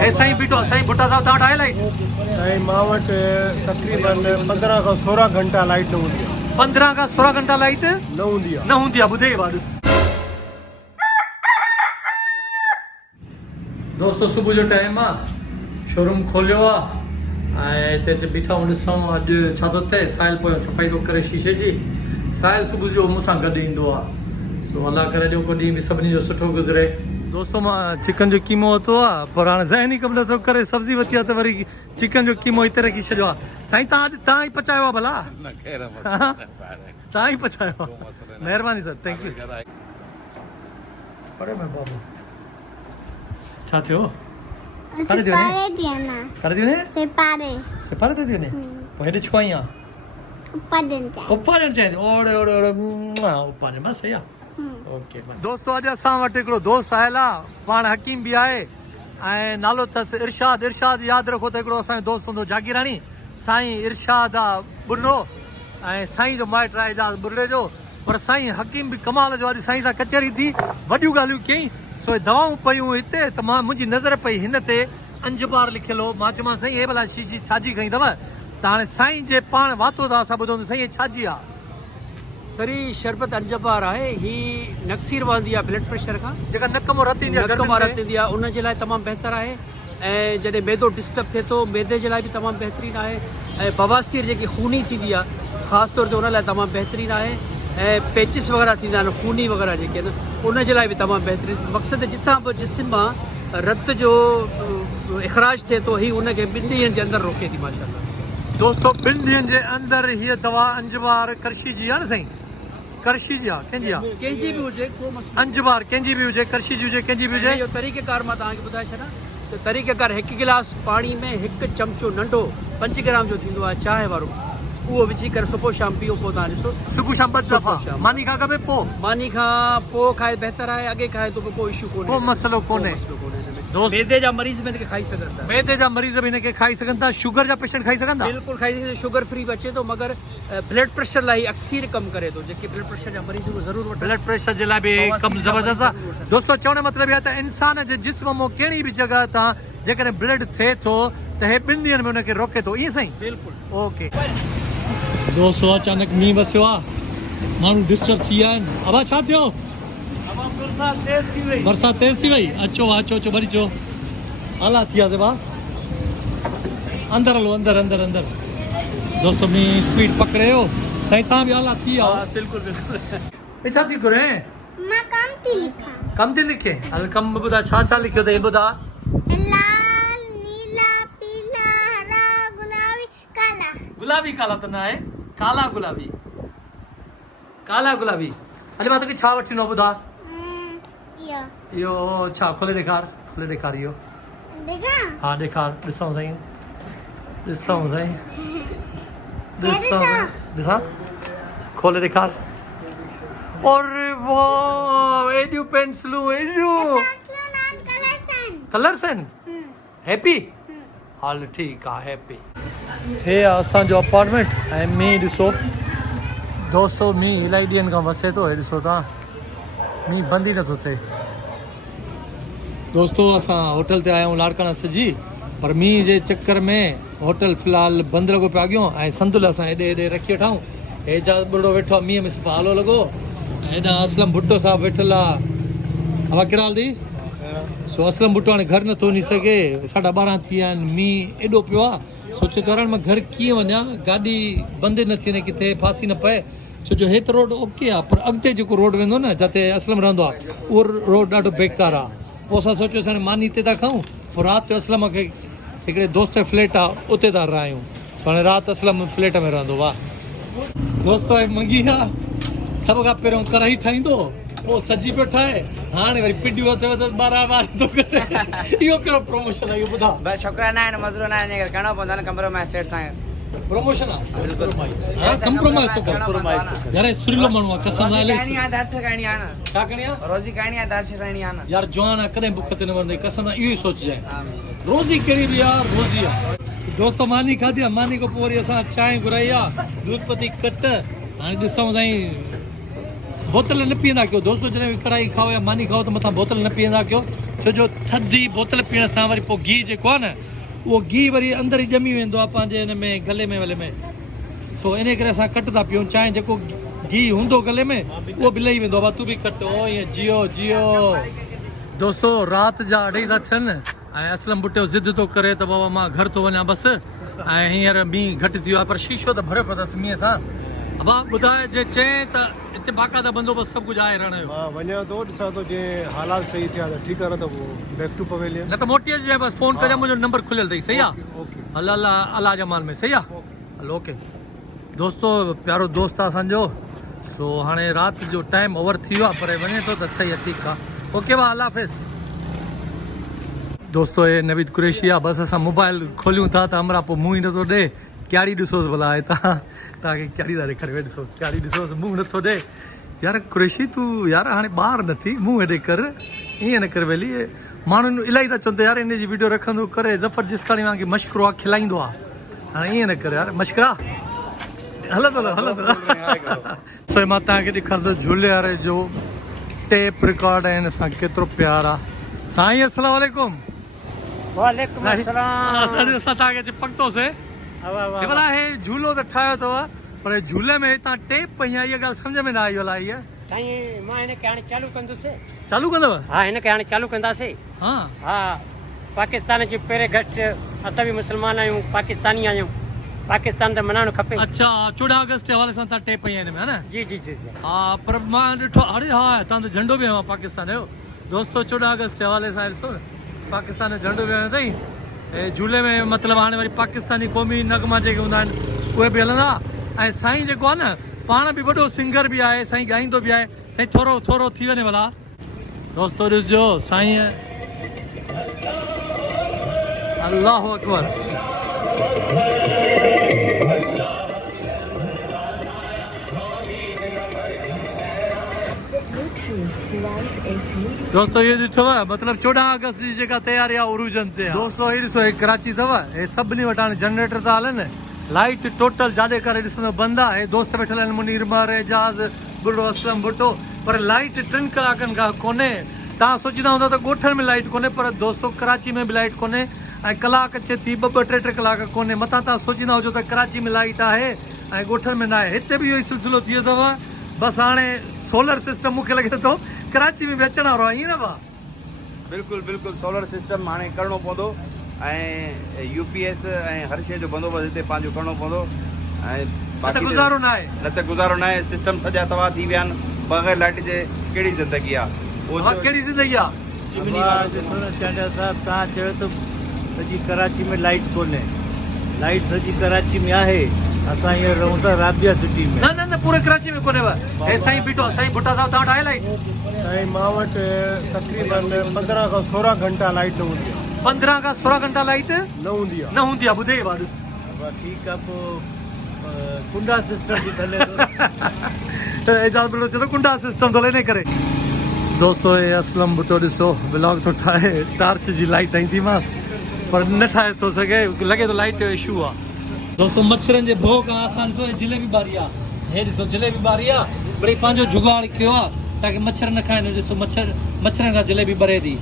ए साईं बीठो साईं भुट्टा साहब तव्हां ठाहे लाइट साईं मां वटि तक़रीबन 15 खां 16 घंटा लाइट न हूंदी आहे। 15 खां 16 घंटा लाइट न हूंदी आहे। न हूंदी आहे ॿुधे ॾिस दोस्तो सुबुह जो टाइम आहे शोरूम खोलियो आहे ऐं हिते बीठा आहियूं ॾिसूं अॼु छा थो थिए साहिल पोइ सफ़ाई थो करे शीशे जी साहिल सुबुह जो मूंसां गॾु ईंदो आहे सो अलाह करे ॾियो को ॾींहुं बि सभिनी जो सुठो गुज़रे दोस्तो मां चिकन जो कीमो वरितो आहे पर हाणे ज़हन ई कम नथो करे सब्ज़ी वरिती आहे त वरी चिकन जो कीमो हिते रखी छॾियो आहे साईं तव्हां ई पचायो आहे भला तव्हां ई पचायो आहे महिरबानी सर थैंक यू परे में बाबू छा थियो करे दियो ने करे दियो ने सेपारे ते दियो ने पोइ हेॾे छो आई आहे ऊपर चाहिए ओड़े ओड़े ओड़े ऊपर बस सही आहे ओके दोस्तो अॼु असां वटि हिकिड़ो दोस्त आयल आहे पाण हकीम बि आहे ऐं नालो अथसि इरशाद इरशाद यादि रखो त हिकिड़ो असांजो दोस्त हूंदो जागीराणी साईं इरशाद आहे बुढ़ो ऐं साईं जो माइट आहे एजाज़ बुढ़े जो पर साईं हकीम बि कमाल जो अॼु साईं सां कचहरी थी वॾियूं ॻाल्हियूं कयईं सो दवाऊं पयूं हिते त मां मुंहिंजी नज़र पई हिन ते अंजबार लिखियल हो मां चयोमांसि साईं हे भला शीशी छाजी खई अथव त हाणे साईं जे पाण वातो था असां ॿुधूं साईं छाजी आहे सरी शरबत अंजबार आहे ही नक्सी रहंदी आहे ब्लड प्रेशर खां जेका नक मां रत ईंदी आहे नक मां रत ईंदी आहे उन जे लाइ तमामु बहितर आहे ऐं जॾहिं मैदो डिस्टर्ब थिए थो मैदे जे लाइ बि तमामु बहितरीनु आहे ऐं बवासीर जेकी खूनी थींदी आहे ख़ासि तौर ते उन लाइ तमामु बहितरीनु आहे ऐं पेचिस वग़ैरह थींदा आहिनि खूनी वग़ैरह जेके आहिनि उन जे लाइ बि तमामु बहितरीनु मक़सदु जितां बि जिस्म मां रत जो इख़राज थिए थो हीअ उनखे 2 ॾींहंनि जे अंदरि रोके थी माशाअल्लाह दोस्तो 2 ॾींहंनि जे अंदरि हीअ दवा अंजबार करशी जी आहे न साईं करशी जी आहे कंहिंजी आहे कंहिंजी बि हुजे को मसइलो अंजबार कंहिंजी बि हुजे करशी जी हुजे कंहिंजी बि हुजे इहो तरीक़ेकार मां तव्हांखे ॿुधाए छॾां त तरीक़ेकार 1 गिलास पाणी में 1 चमचो नंढो 5 ग्राम जो थींदो आहे चांहि वारो उहो विझी करे सुबुह शाम पीओ पोइ तव्हां ॾिसो सुबुह शाम 2 दफ़ा मानी खां अॻु में पोइ मानी खां पोइ खाए बहितर आहे अॻे खाए थो कोई इशू कोन्हे को मसइलो कोन्हे दोस्त मैदे जा मरीज़ में हिनखे खाई सघनि था मैदे जा मरीज़ बि हिनखे खाई सघनि था शुगर जा पेशेंट खाई सघनि था बिल्कुलु खाई सघंदा शुगर फ्री बि अचे थो मगर ब्लड प्रेशर लाइ अक्सीर कमु करे थो जेके ब्लड प्रेशर जा मरीज़ उहो ज़रूरु वठनि ब्लड प्रेशर जे लाइ बि कमु ज़बरदस्त आहे दोस्तो चवण जो मतिलबु इहो आहे त इंसान जे जिस्म मां कहिड़ी बि जॻह तां जेकॾहिं ब्लड थिए थो त हे 2 ॾींहंनि में हुनखे रोके थो ईअं साईं बिल्कुलु ओके दोस्तो अचानक मींहुं वसियो आहे माण्हू डिस्टर्ब थी विया आहिनि अबा छा थियो बरसाति तेज़ थी वई अचो अचो अचो वरी अचो आला थी वियासीं भाउ अंदरि हलो अंदरि दोस्तो मींहुं स्पीड पकड़ियो साईं तव्हां बि आला थी विया बिल्कुलु बिल्कुलु छा थी घुरे मां कम थी लिखे हल कम ॿुधा छा लिखियो अथई ॿुधा लाल नीला पीला हरा गुलाबी काला गुलाबी काला त न आहे काला गुलाबी अॼु मां तोखे छा वठी ॾिनो ॿुधा इहो छा खोले ॾेखार इहो देखा हा ॾेखार ॾिसूं साईं ॾिसां खोले ॾेखार अरे वाह एॾियूं पेंसिलूं एॾियूं कलर्स आहिनि हैप्पी हल ठीकु आहे हैप्पी हे आहे असांजो अपार्टमेंट ऐं मींहुं ॾिसो दोस्तो मींहुं इलाही ॾींहंनि खां वसे थो हे ॾिसो तव्हां मींहुं बंदि ई नथो थिए दोस्तो असां होटल ते आया आहियूं लाड़काना सजी पर मींहुं जे चक्कर में होटल फ़िलहाल बंदि लॻो पियो अॻियों ऐं संदुल असां हेॾे रखी वेठा आहियूं एजाज़ बुढ़ो वेठो आहे मींहं में सफ़ा आलो लॻो ऐं हेॾां असलम भुट्टो साहब वेठल आहे हवा कहिड़ा हाल थी सो असलम भुट्टो हाणे घर नथो वञी सघे 12:30 थी विया आहिनि मींहुं एॾो पियो आहे सोचे तो हाणे मां घर कीअं वञा गाॾी बंदि न थी वञे किथे फासी न पए छो जो हे त रोड ओके आहे पर अॻिते जेको रोड वेंदो न जिते असलम रहंदो आहे उहो रोड ॾाढो बेकार आहे पोइ असां सोचियोसीं हाणे मानी हिते था खाऊं पोइ राति जो असलम खे हिकिड़े दोस्त जो फ्लैट आहे उते था रहियूं सो हाणे राति असलम फ्लैट में रहंदो वाह दोस्त मंगी आहे सभ खां पहिरियों कढ़ाई ठाहींदो पोइ सजी पियो ठाहे हाणे वरी पिडियूं अथव त 12 थो करे इहो कहिड़ो प्रमोशन आहे इहो ॿुधायो बस छोकिरा न आहिनि मज़ूर न आहिनि करिणो पवंदो आहे कंप्रोमाइज़ सेठ सां प्रमोशन आहे कंप्रोमाइज़ यार सुरीलो माण्हू आहे कसम सां करणी आहे दर्श करणी आहे न छा करणी आहे रोज़ी करणी आहे दर्श करणी आहे न यार जवान आहे कॾहिं बुख ते न वरंदे कसम सां इहो ई सोचिजांइ रोज़ी कहिड़ी बि आहे रोज़ी आहे दोस्तो मानी खाधी आहे मानी खां पोइ वरी असां चांहि घुराई आहे दूध पती कट हाणे ॾिसूं साईं बोतल न पीअंदा कयो दोस्तो जॾहिं कढ़ाई खाओ या मानी खाओ त मथां बोतल न पीअंदा कयो छो जो थधी बोतल पीअण सां वरी पोइ घी जेको आहे न उहो घी वरी अंदरि ई ॼमी वेंदो आहे पंहिंजे हिन में गले में वले में। सो इन करे असां कट था पियूं, चाहे जेको घी हूंदो गले में उहो बि लही वेंदो आहे। तूं बि कट, ओ ईअं जियो जियो। दोस्तो राति जा 2:30 था थियनि ऐं असलम बुटियो ज़िद थो करे त बाबा मां घर थो वञा बसि। ऐं हींअर मींहुं घटि थी वियो आहे पर शीशो त भरियो पियो अथसि मींहं सां। अबा ॿुधाए जे चए त हिते बाक़ाइदा बंदोबस्तु सभु कुझु आहे रहण जो। मां वञा थो ॾिसां थो जे हालात सही थिया त ठीकु आहे, न त पोइ बैक टू पवेलियन। न त मोटी अचिजांइ बसि, फोन कजांइ, मुंहिंजो नंबर खुलियल अथई। सही आहे? ओके अल्लाह अल्लाह अलाह जमाल में। सही आहे? हलो ओके दोस्तो, प्यारो दोस्त आहे असांजो। सो हाणे राति जो टाइम ओवर थी वियो आहे पर वञे थो त सही आहे, ठीकु आहे। ओके भाउ, अल्लाह हाफ़िज़। दोस्तो हे नवीद कुरैशी आहे। बसि असां मोबाइल खोलियूं था त हमरा पोइ मुंहुं ई नथो ॾे। क्यारी ॾिसोसि भला आहे तव्हांखे क्यारी था ॾेखारे वेठि ॾिसो, क्यारी ॾिसोसि मुंहुं नथो ॾे। यार कुरैशी तूं यार हाणे ॿार न थी, मुंहुं हेॾे कर, ईअं न कर वेली। माण्हुनि इलाही था चवनि त यार इन जी वीडियो रखंदो करे ज़फ़र जिसकाणी वांगुरु मश्करो आहे, खिलाईंदो आहे। हाणे ईअं न कर यार, मश्करा हलंदो हलंदो। त मां तव्हांखे ॾेखारींदुसि झूले वारे जो टेप रिकॉर्ड आहिनि असां केतिरो प्यार आहे। साईं अस्सलाम वालेकुम। वालेकुम असां तव्हांखे अची पकतोसीं। हे भला हे झूलो त ठाहियो अथव पर झूले में हितां टेप पई आहे, इहा ॻाल्हि सम्झ में न आई भला। इहा साईं मां हिनखे हाणे चालू कंदुसि। चालू कंदव? हा हिनखे हाणे चालू कंदासीं। हा हा पाकिस्तान जे पहिरें घटि असां बि मुस्लमान आहियूं, पाकिस्तानी आहियूं, पाकिस्तान त मनाइणो खपे। अच्छा 14 अगस्त जे हवाले सां तव्हां टेप पई आहे हिन में, है न? जी जी जी हा पर मां ॾिठो, अरे हा तव्हां त झंडो बि हयो पाकिस्तान जो। दोस्तो 14 अगस्त जे हवाले सां ॾिसो पाकिस्तान जो झंडो बि हयो अथई। ऐं झूले में मतिलबु हाणे वरी पाकिस्तानी क़ौमी नगमा जेके हूंदा आहिनि उहे बि हलंदा। ऐं साईं जेको आहे न पाण बि वॾो सिंगर बि आहे, साईं ॻाईंदो बि आहे। साईं थोरो थोरो थी वञे भला। दोस्तो ॾिसजो साईं, अल्लाहु अकबर। दोस्तो ये ॾिठो आहे मतिलबु 14 अगस्त जी जेका तयारी आहे उरूजन ते। दोस्तो हे ॾिसो, हे कराची अथव, हे सभिनी वटि हाणे जनरेटर था हलनि। लाइट टोटल जाॾे करे ॾिसंदो बंदि आहे। हे दोस्त वेठल आहिनि मुनीर मर, एजाज़, बुढ़ो असलम भुट्टो, पर लाइट 3 कलाकनि खां कोन्हे। तव्हां सोचींदा हूंदा त ॻोठनि में लाइट कोन्हे, पर दोस्तो कराची में बि लाइट कोन्हे। ऐं कलाक अचे थी 2-2, 3-3 कलाक कोन्हे। मथां तव्हां सोचींदा हुजो त कराची में लाइट आहे ऐं ॻोठनि में न आहे। हिते बि इहो ई सिलसिलो थी वियो अथव। बसि हाणे सोलर सिस्टम मूंखे लॻे थो कराची में बि अचण वारो आहे, ईअं न भाउ? बिल्कुलु बिल्कुलु सोलर सिस्टम हाणे करिणो पवंदो ऐं यूपीएस ऐं हर शइ जो बंदोबस्तु हिते पंहिंजो करिणो पवंदो। ऐं न त गुज़ारो न आहे, न त गुज़ारो न आहे। सिस्टम सॼा तबाह थी विया आहिनि। बग़ैर लाइट जे कहिड़ी ज़िंदगी आहे? कहिड़ी ज़िंदगी आहे? चांडिया साहब तव्हां चयो त सॼी कराची में लाइट कोन्हे। लाइट सॼी कराची में आहे। असां हींअर रहूं था राबिया सिटी में। न न न पूरे कराची में कोन्हे। हे साईं बीठो, साईं भुट्टा साहब तव्हां वटि आहे लाइट? साईं मां वटि तक़रीबन 15 खां 16 घंटा लाइट न हूंदी आहे। 15 खां 16 घंटा लाइट न हूंदी आहे? न हूंदी आहे। ॿुधे भाउ ॾिस, ठीकु आहे पोइ कुंडा सिस्टम बि हले थो। एजाज़ बुढ़ो चए थो कुंडा सिस्टम थो हले इन करे। दोस्तो हे असलम भुट्टो ॾिसो ब्लॉग थो ठाहे, टार्च जी लाइट ईंदीमांसि पर न ठाहे थो सघे, लॻे थो लाइट जो इशू आहे। दोस्तो मच्छरनि जे भोग खां असां ॾिसो जिलेबी ॿारी आहे। हे ॾिसो जिलेबी ॿारी आहे, वरी पंहिंजो जुगाड़ कयो आहे ताकी मच्छर न खाइनि। ॾिसो मच्छरनि खां जिलेबी ॿरे थी।